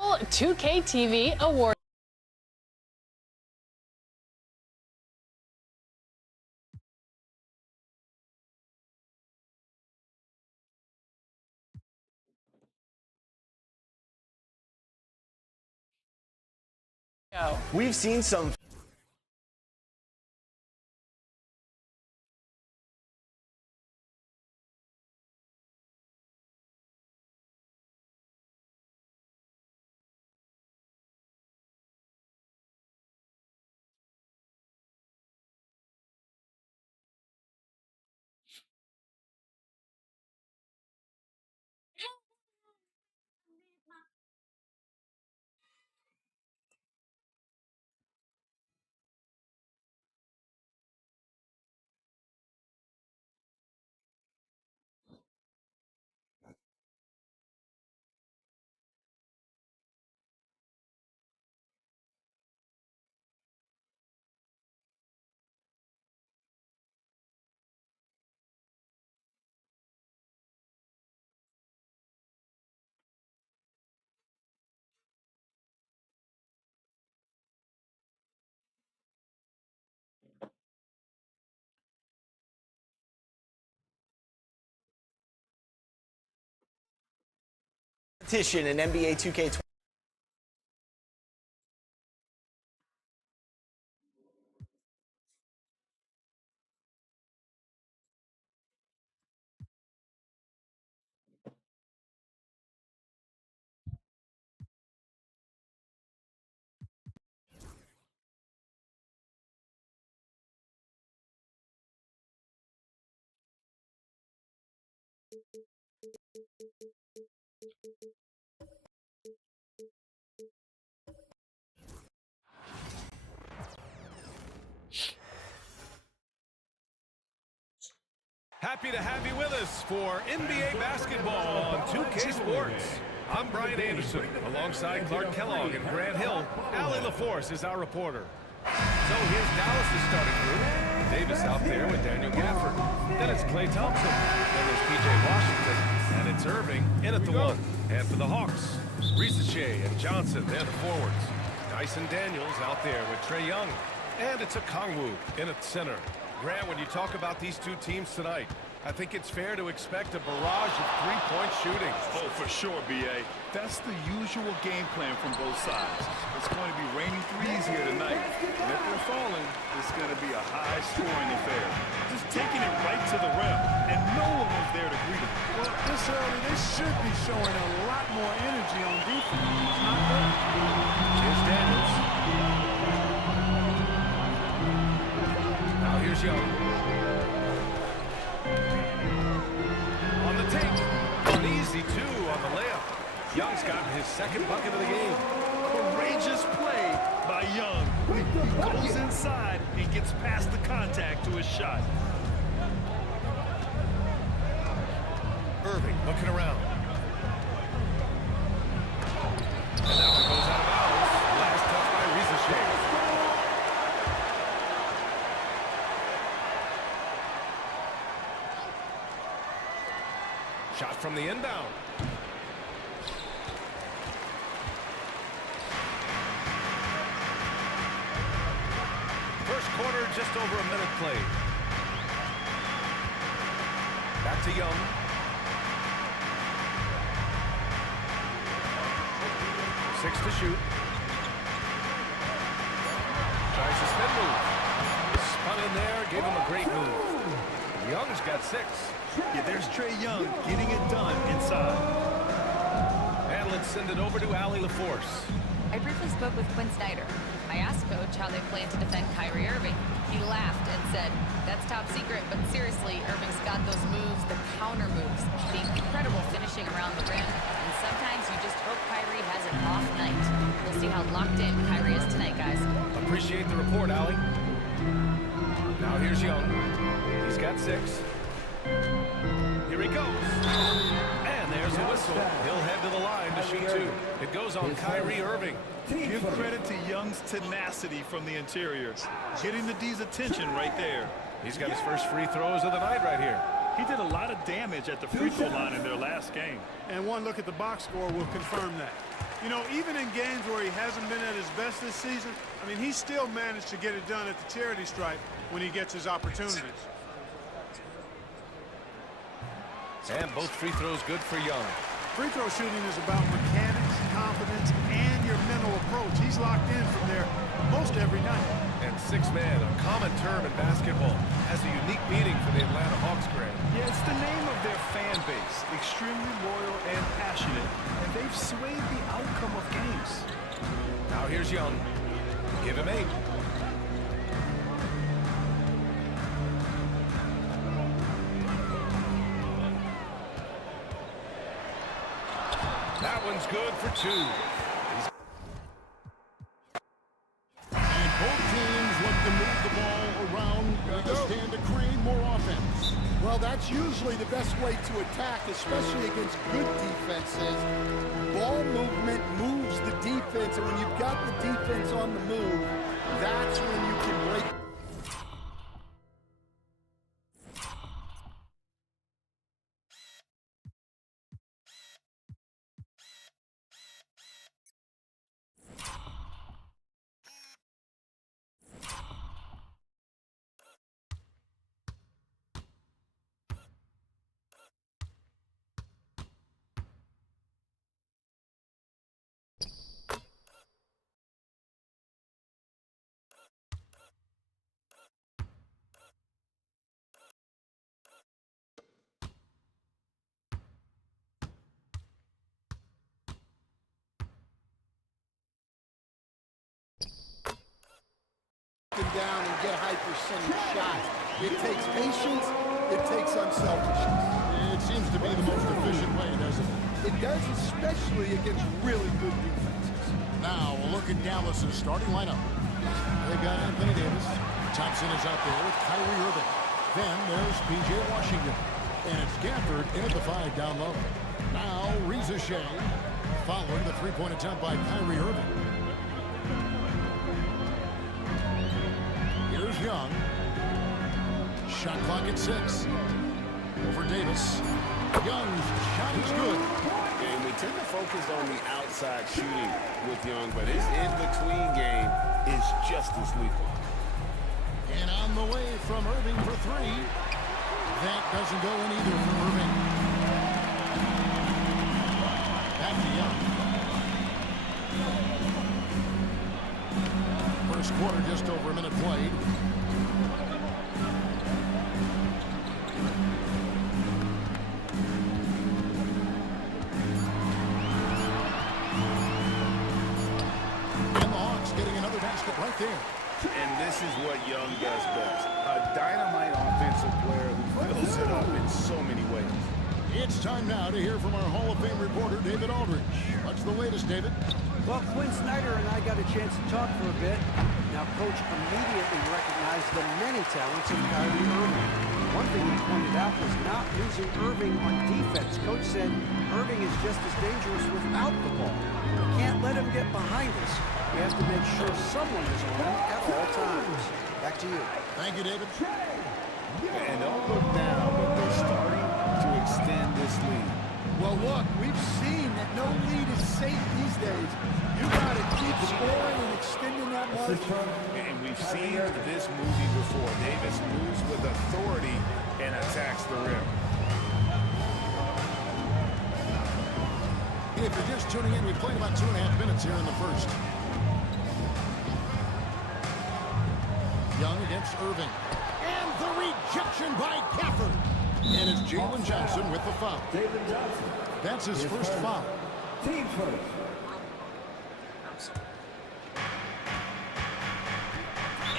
2K TV Award. We've seen some competition in NBA 2K20. Happy to have you with us for NBA basketball on 2K Sports. I'm Brian Anderson, alongside Clark Kellogg and Grant Hill. Allie LaForce is our reporter. So here's Dallas' starting group. Davis out there with Daniel Gafford. Then it's Klay Thompson. Then there's P.J. Washington. And it's Irving in at the one. And for the Hawks, Risache and Johnson, they're the forwards. Dyson Daniels out there with Trae Young. And it's Okongwu in at center. Grant, when you talk about these two teams tonight, I think it's fair to expect a barrage of three-point shooting. Oh, for sure, B.A. That's the usual game plan from both sides. It's going to be raining threes here tonight. And if they're falling, it's going to be a high-scoring affair. Just taking it right to the rim, and no one was there to greet it. Well, this early, they should be showing a lot more energy on defense. It's not good. Here's Daniels. Now here's Young. On the take. An easy two on the layup. Young's gotten his second bucket of the game. Courageous play by Young. He goes inside and gets past the contact to his shot. Irving looking around. And that one goes out of bounds. Last touch by Risache. Shot from the inbound. First quarter, just over a minute played. Back to Young. Six to shoot. Tries to spin move. Spun in there, gave him a great move. Young's got six. Yeah, there's Trae Young getting it done inside. And let's send it over to Allie LaForce. I briefly spoke with Quinn Snyder. I asked Coach how they plan to defend Kyrie Irving. He laughed and said, "That's top secret, but seriously, Irving's got those moves, the counter moves, the incredible finishing around the rim, and sometimes you just hope Kyrie has an off night." We'll see how locked in Kyrie is tonight, guys. Appreciate the report, Allie. Now here's Young. He's got six. Here he goes. And there's a whistle. He'll head to the line to shoot two. It goes on Kyrie Irving. Give credit to Young's tenacity from the interior. Getting the D's attention right there. He's got his first free throws of the night right here. He did a lot of damage at the free throw line in their last game. And one look at the box score will confirm that. You know, even in games where he hasn't been at his best this season, I mean, he still managed to get it done at the charity stripe when he gets his opportunities. And both free throws good for Young. Free throw shooting is about mechanics, confidence, and your mental approach. He's locked in from there most every night. And six-man, a common term in basketball, has a unique meaning for the Atlanta Hawks, Grant. Yeah, it's the name of their fan base. Extremely loyal and passionate. And they've swayed the outcome of games. Now here's Young. Give him 8. That one's good for 2. And both teams look to move the ball around to stand to create more offense. Well, that's usually the best way to attack, especially against good defenses. Ball movement moves the defense, and when you've got the defense on the move, that's when you can break. Down and get high percentage shots. It takes patience. It takes unselfishness. It seems to be the most efficient way, doesn't it? It does, especially against really good defenses. Now, a look at Dallas's starting lineup. They've got Anthony Davis. Thompson is out there with Kyrie Irving. Then there's P.J. Washington. And it's Gafford in at the 5 down low. Now, Reza Shea following the three-point attempt by Kyrie Irving. Here's Young. Shot clock at 6. Over Davis. Young's shot is good. And we tend to focus on the outside shooting with Young, but his in-between game is just as lethal. And on the way from Irving for 3. That doesn't go in either from Irving. Back to Young. First quarter, just over a minute played. And the Hawks getting another basket right there. And this is what Young does best. A dynamite offensive player who fills it up in so many ways. It's time now to hear from our Hall of Fame reporter, David Aldridge. What's the latest, David? Well, Quinn Snyder and I got a chance to talk for a bit. Now, Coach immediately recognized the many talents of Kyrie Irving. One thing he pointed out was not using Irving on defense. Coach said Irving is just as dangerous without the ball. We can't let him get behind us. We have to make sure someone is on him at all times. Back to you. Thank you, David. And don't look down, but they're starting to extend this lead. Well, look, we've seen that no lead is safe these days. You got to keep scoring and extending that margin. And we've seen this movie before. Davis moves with authority and attacks the rim. If you're just tuning in, we've played about 2.5 minutes here in the first. Young against Irving. And the rejection by Gafford. And it's Jalen Johnson with the foul. That's his first foul. Team first.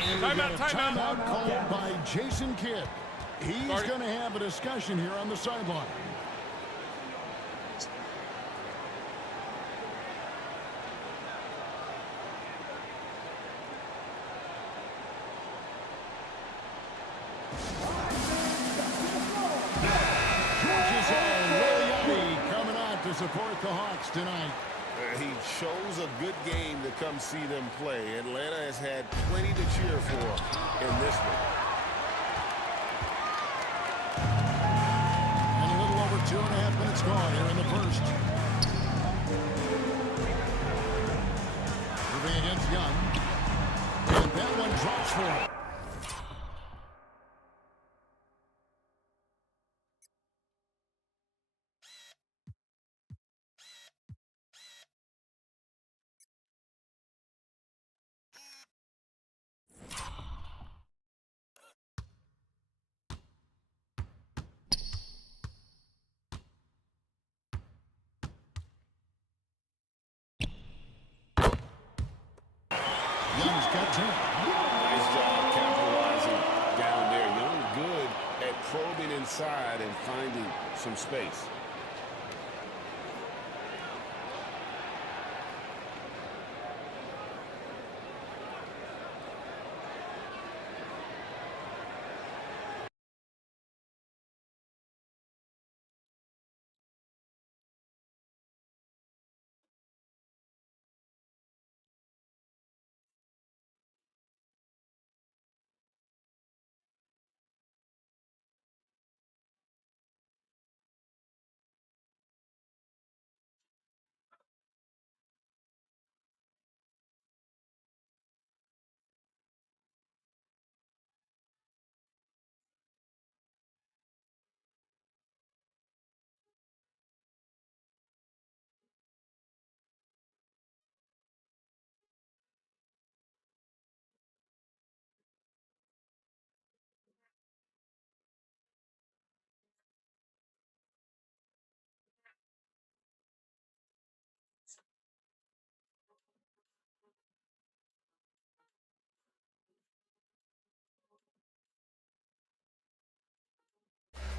And we got a timeout called by Jason Kidd. He's going to have a discussion here on the sideline. To support the Hawks tonight. He chose a good game to come see them play. Atlanta has had plenty to cheer for in this one. And a little over 2.5 minutes gone here in the first. for it. Young's got 10. Nice job capitalizing down there. Young good at probing inside and finding some space.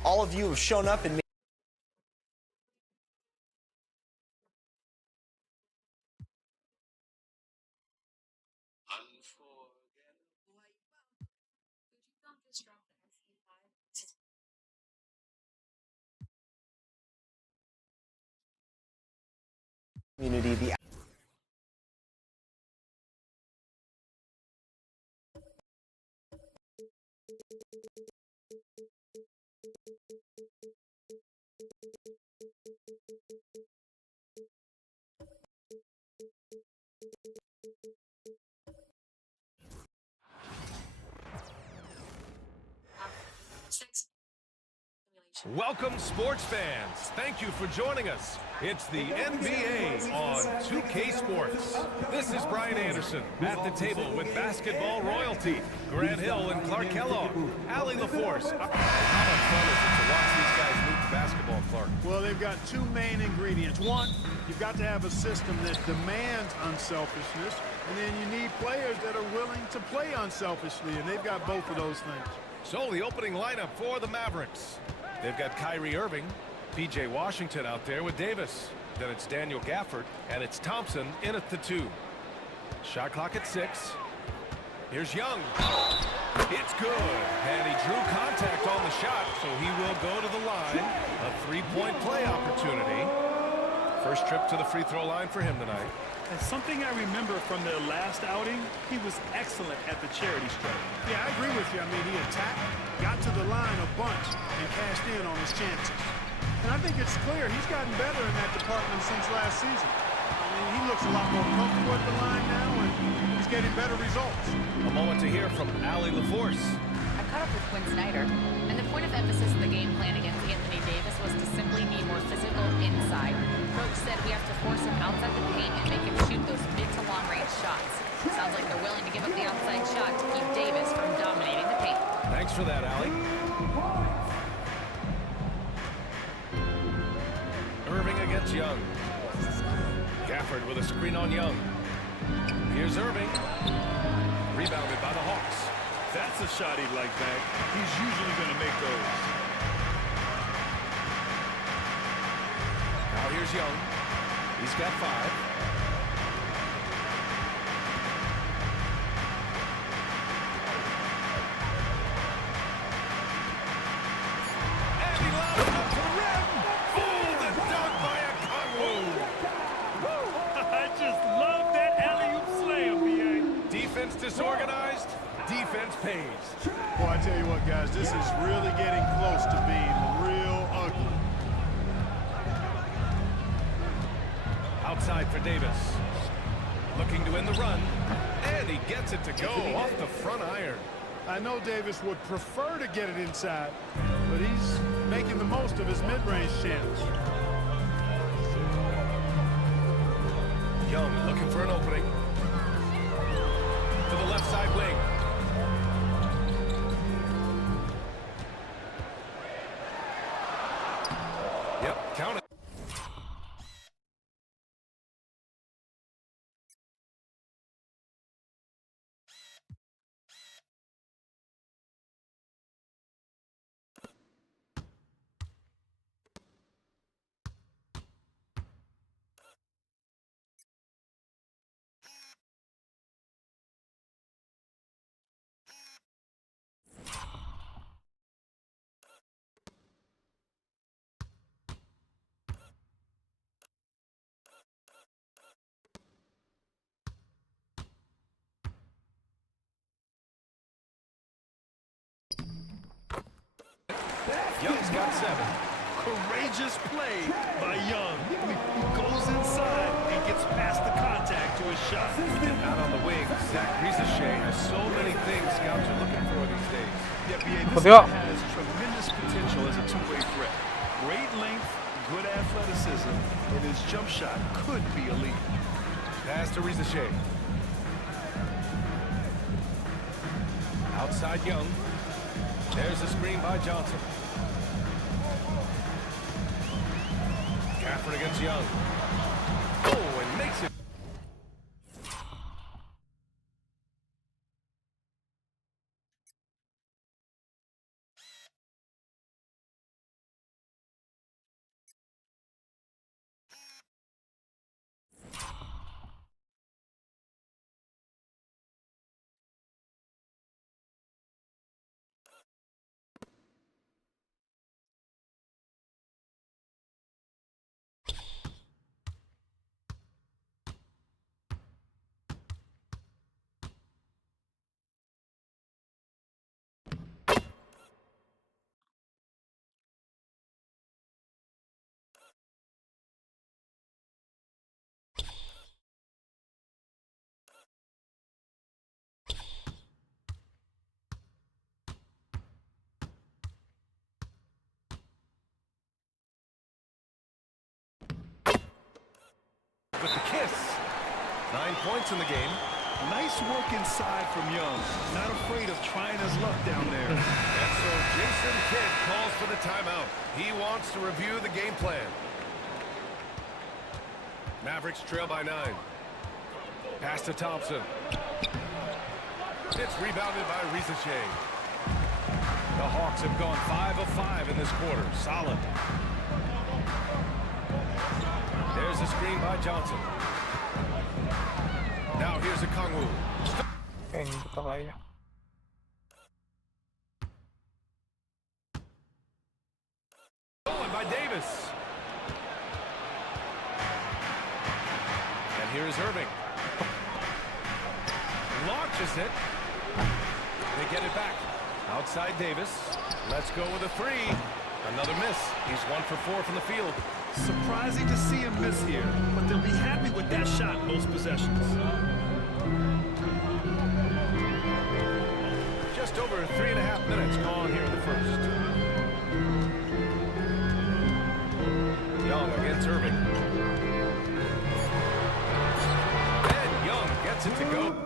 All of you have shown up and made community the Welcome, sports fans. Thank you for joining us. It's the NBA on 2K Sports. This is Brian Anderson at the table with basketball royalty. Grant Hill and Clark Kellogg. Allie LaForce. How much fun is it to watch these guys move the basketball, Clark? Well, they've got two main ingredients. One, you've got to have a system that demands unselfishness, and then you need players that are willing to play unselfishly, and they've got both of those things. So the opening lineup for the Mavericks. They've got Kyrie Irving, P.J. Washington out there with Davis. Then it's Daniel Gafford, and it's Thompson in at the 2. Shot clock at 6. Here's Young. It's good. And he drew contact on the shot, so he will go to the line. A three-point play opportunity. First trip to the free throw line for him tonight. And something I remember from their last outing, he was excellent at the charity stripe. Yeah, I agree with you. I mean, he attacked, got to the line a bunch, and cashed in on his chances. And I think it's clear he's gotten better in that department since last season. I mean, he looks a lot more comfortable at the line now, and he's getting better results. A moment to hear from Allie LaForce. I caught up with Quinn Snyder, and the point of emphasis in the game plan against Anthony Davis was to simply be more physical inside. Coach said we have to force him outside the paint and make him shoot those mid to long range shots. Sounds like they're willing to give up the outside shot to keep Davis from dominating the paint. Thanks for that, Allie. Irving against Young. Gafford with a screen on Young. Here's Irving. Rebounded by the Hawks. That's a shot he'd like back. He's usually going to make those. Now here's Young. He's got 5. And he lobs it up to the rim. Oh, the dunk by Okongwu. I just love that alley-oop slam, B.A. Defense disorganized. Defense pays. Boy, I tell you what, guys, this is really getting close to being real ugly. Outside for Davis. Looking to win the run. And And he gets it to go off the front iron. I know Davis would prefer to get it inside, but he's making the most of his mid-range chance. Young looking for an opening. To the left side wing. Yep, count it. Young's got 7. Courageous play by Young. He goes inside and gets past the contact to his shot. Out on the wing, Zach Rizachet has so many things scouts are looking for these days. Yeah, BA, this guy has tremendous potential as a two-way threat. Great length, good athleticism, and his jump shot could be elite. Pass to Rizachet. Outside Young. There's a screen by Johnson. Gafford against Young. Oh, and makes it. With the kiss. 9 points in the game. Nice work inside from Young. Not afraid of trying his luck down there. And so Jason Kidd calls for the timeout. He wants to review the game plan. Mavericks trail by 9. Pass to Thompson. It's rebounded by Rizachet. The Hawks have gone 5 of 5 in this quarter. Solid. There's a screen by Johnson. Now here's a Kongwu. Stolen by Davis. And here's Irving. Launches it. They get it back. Outside Davis. Let's go with a 3. Another miss. He's 1 for 4 from the field. Surprising to see him miss here, but they'll be happy with that shot most possessions. Just over 3.5 minutes gone here in the first. Young against Irving. And Young gets it to go.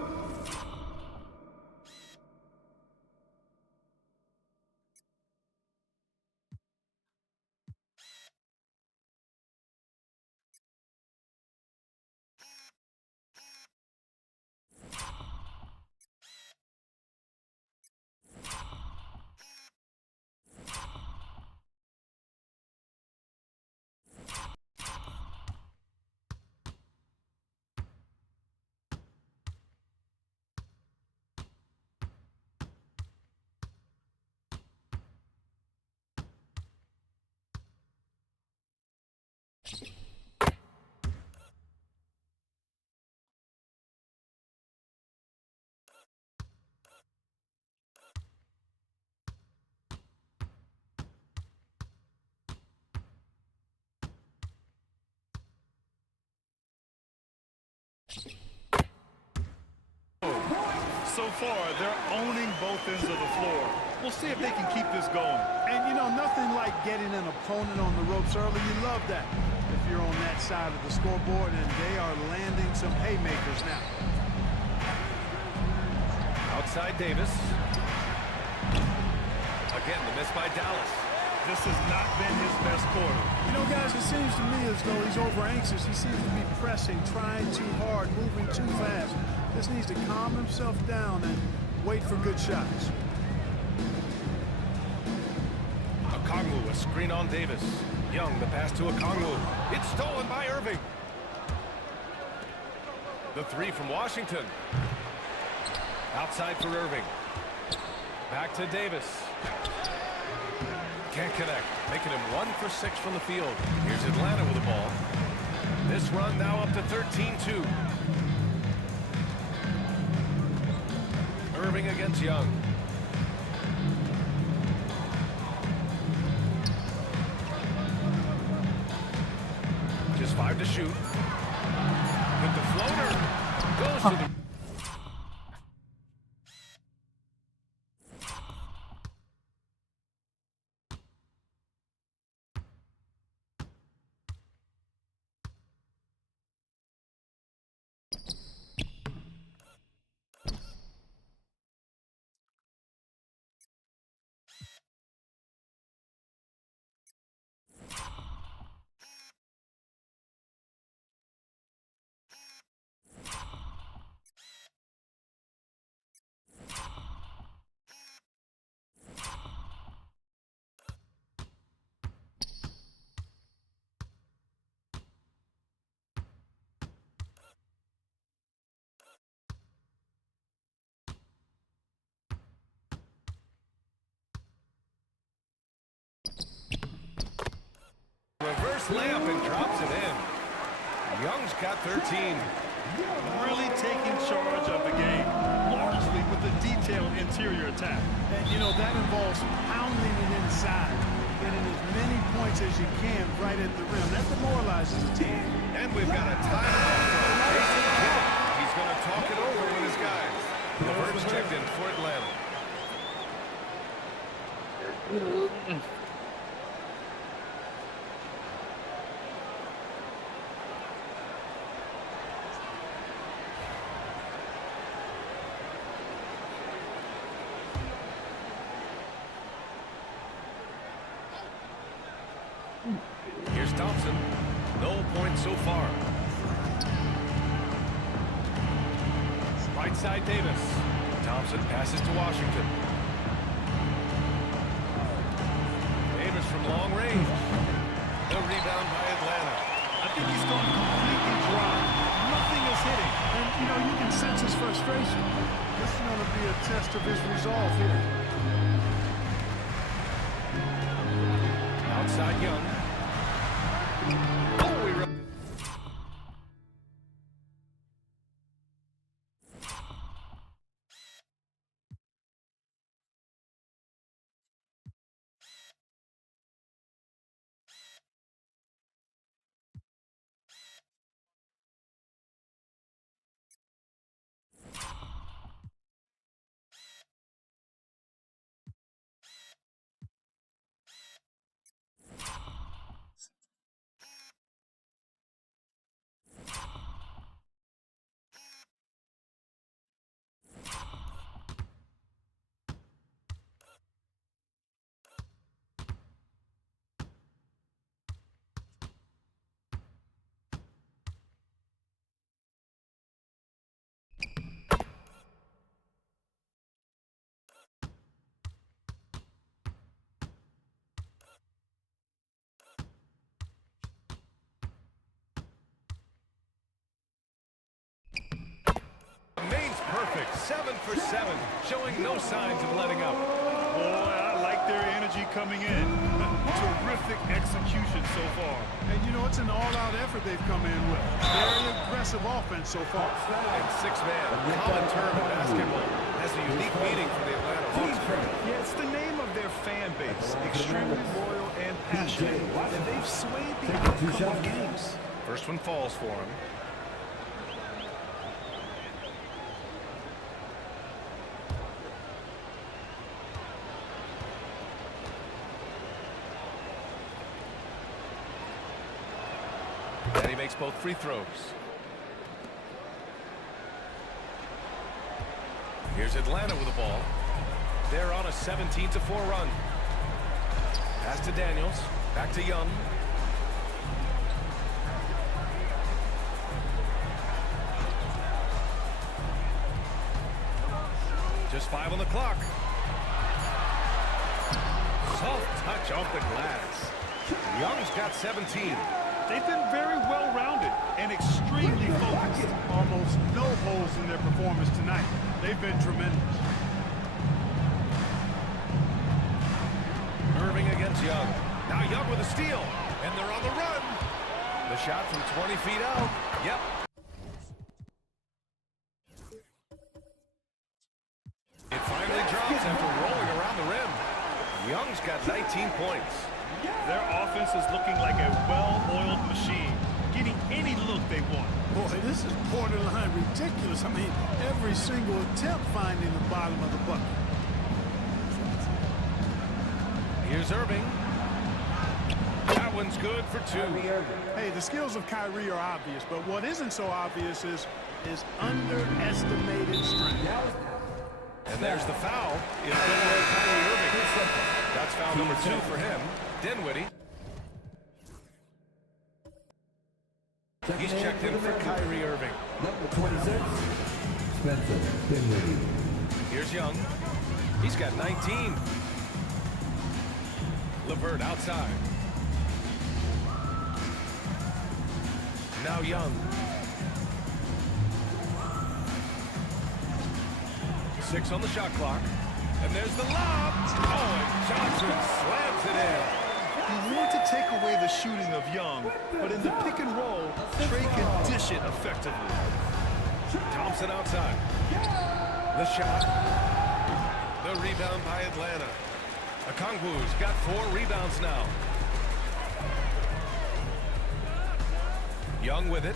so far, they're owning both ends of the floor. We'll see if they can keep this going. And, you know, nothing like getting an opponent on the ropes early. You love that if you're on that side of the scoreboard, and they are landing some haymakers now. Outside Davis. Again, the miss by Dallas. This has not been his best quarter. You know, guys, it seems to me as though he's over anxious. He seems to be pressing, trying too hard, moving too fast. Just needs to calm himself down and wait for good shots. Okongwu, a screen on Davis. Young, the pass to Okongwu. It's stolen by Irving. The three from Washington. Outside for Irving. Back to Davis. Can't connect, making him 1 for 6 from the field. Here's Atlanta with the ball. This run now up to 13-2. Irving against Young. Just 5 to shoot. With the floater. Goes to the... Reverse layup and drops it in. Young's got 13. Really taking charge of the game, largely with a detailed interior attack. And, you know, that involves pounding it inside, getting as many points as you can right at the rim. That demoralizes a team. And we've got a timeout from Jason Kidd. He's going to talk it over with his guys. Levert's checked in for Atlanta. Here's Thompson. No points so far. Right side Davis. Thompson passes to Washington. Davis from long range. No rebound by Atlanta. I think he's going completely dry. Nothing is hitting. And, you know, you can sense his frustration. This is going to be a test of his resolve here. Outside Young. Oh, we Maine's perfect, 7 for 7, showing no signs of letting up. Boy, I like their energy coming in. Terrific execution so far. And, you know, it's an all-out effort they've come in with. Very aggressive offense so far. And six-man, a common term in basketball, has a unique meaning for the Atlanta Hawks. Yeah, it's the name of their fan base. Extremely loyal and passionate. And they've swayed the outcome of games. First one falls for him. And he makes both free throws. Here's Atlanta with the ball. They're on a 17-4 run. Pass to Daniels. Back to Young. Just 5 on the clock. Soft touch off the glass. Young's got 17. They've been very well-rounded and extremely focused. Almost no holes in their performance tonight. They've been tremendous. Irving against Young. Now Young with a steal. And they're on the run. The shot from 20 feet out. Yep. It finally drops after rolling around the rim. Young's got 19 points. Their offense is looking like a well-oiled machine, getting any look they want. Boy, this is borderline ridiculous. I mean, every single attempt finding the bottom of the bucket. Here's Irving. That one's good for 2. Hey, the skills of Kyrie are obvious, but what isn't so obvious is his underestimated strength. And there's the foul. It's going to Kyrie Irving. That's foul number 2 for him. Dinwiddie. He's checked in for Kyrie Irving. Number 26, Spencer Dinwiddie. Here's Young. He's got 19. LeVert outside. Now Young. 6 on the shot clock. And there's the lob. Oh, and Johnson slams it in. You want to take away the shooting of Young, but in the pick and roll, Trey can dish it effectively. Thompson outside. The shot. The rebound by Atlanta. Okongwu's got 4 rebounds now. Young with it.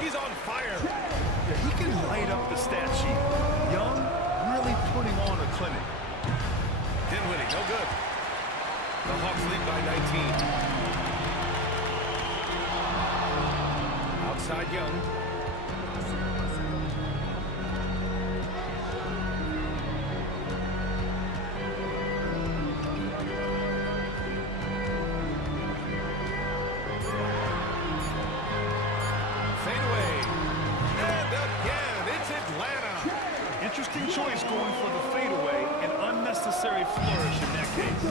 He's on fire. Yeah, he can light up the stat sheet. Young really putting on a clinic. Dinwiddie, no good. The Hawks lead by 19. Outside Young. Interesting choice going for the fadeaway, an unnecessary flourish in that case.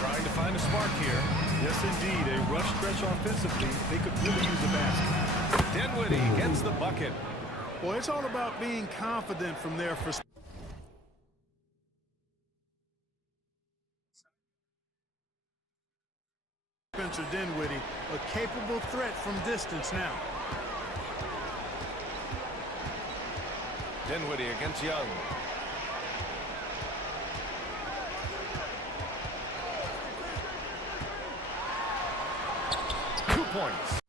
Trying to find a spark here. Yes, indeed. A rough stretch offensively. They could really use a basket. Dinwiddie gets the bucket. Boy, it's all about being confident from there for Spencer Dinwiddie, a capable threat from distance now. Dinwiddie against Young. Two points.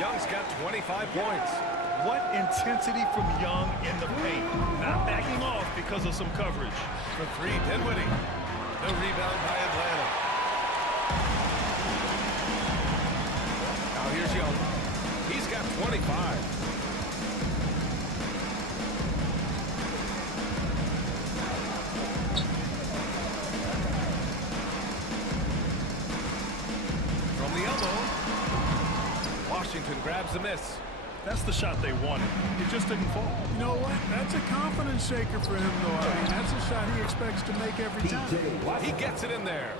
Young's got 25 points. What intensity from Young in the paint. Not backing off because of some coverage. For 3, Dinwiddie. The rebound by Atlanta. Now here's Young. He's got 25. From the elbow. Washington grabs the miss. That's the shot they wanted. It just didn't fall. You know what? That's a confidence shaker for him, though. I mean, that's a shot he expects to make every time. He gets it in there.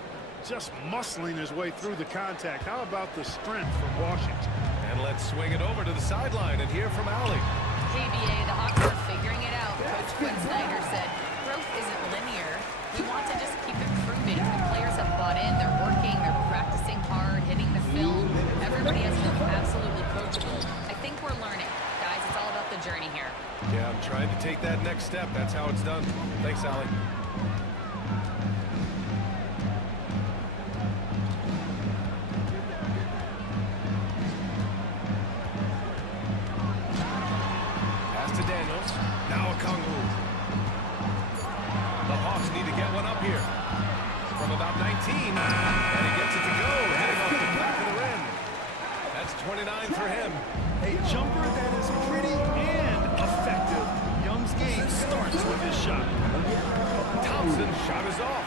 Just muscling his way through the contact. How about the strength from Washington? And let's swing it over to the sideline and hear from Allie. KBA, the Hawks are figuring it out. Coach Quinn Snyder said, growth isn't linear. We want to just keep improving. The players have bought in. They're working. They're practicing hard, hitting the film. Everybody has looked absolutely coachable. I think we're learning. Guys, it's all about the journey here. Yeah, I'm trying to take that next step. That's how it's done. Thanks, Allie. Pass to Daniels. Now a Kongwu. The Hawks need to get one up here. From about 19. And he gets it to go. Hitting off the back of the rim. That's 29 for him. A jumper that is pretty and effective. Young's game starts with his shot. Thompson's shot is off.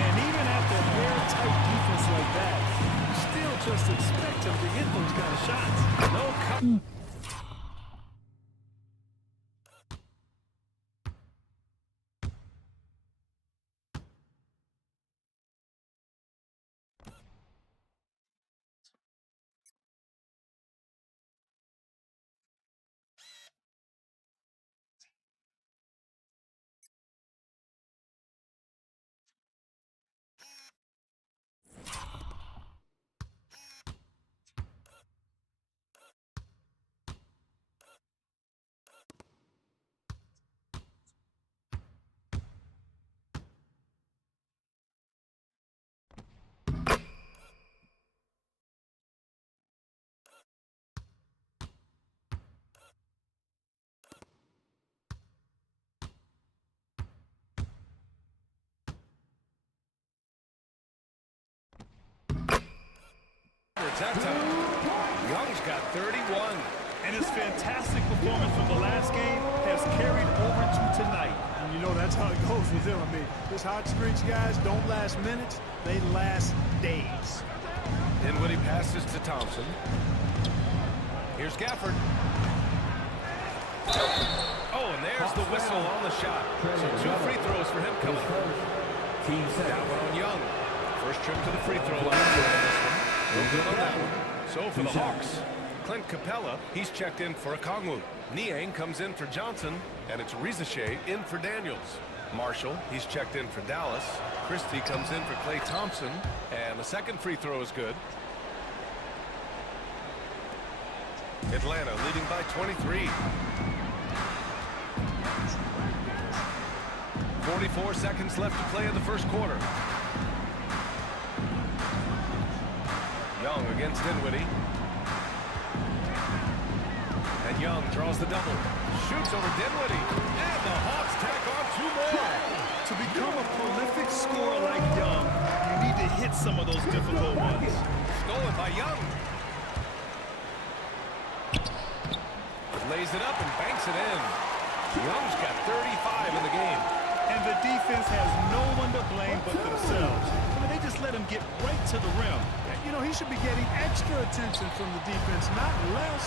And even after a very tight defense like that, you still just expect him to hit those kind of shots. No cut. That time, Young's got 31. And his fantastic performance from the last game has carried over to tonight. And you know that's how it goes with him. I mean, this hot streaks, guys, don't last minutes. They last days. Dinwiddie passes to Thompson. Here's Gafford. Oh, and there's the whistle on the shot. So 2 free throws for him coming. That one on Young. First trip to the free throw line for this one. No good on that one. So for the Hawks, Clint Capella, he's checked in for a Kongwu. Niang comes in for Johnson, and it's Rizachet in for Daniels. Marshall, he's checked in for Dallas. Christie comes in for Klay Thompson, and the second free throw is good. Atlanta leading by 23. 44 seconds left to play in the first quarter. Young against Dinwiddie. And Young draws the double. Shoots over Dinwiddie. And the Hawks tack on 2 more. To become a prolific scorer like Young, you need to hit some of those difficult ones. Stolen by Young. Lays it up and banks it in. Young's got 35 in the game. And the defense has no one to blame but themselves. I mean, they just let him get right to the rim. You know, he should be getting extra attention from the defense, not less.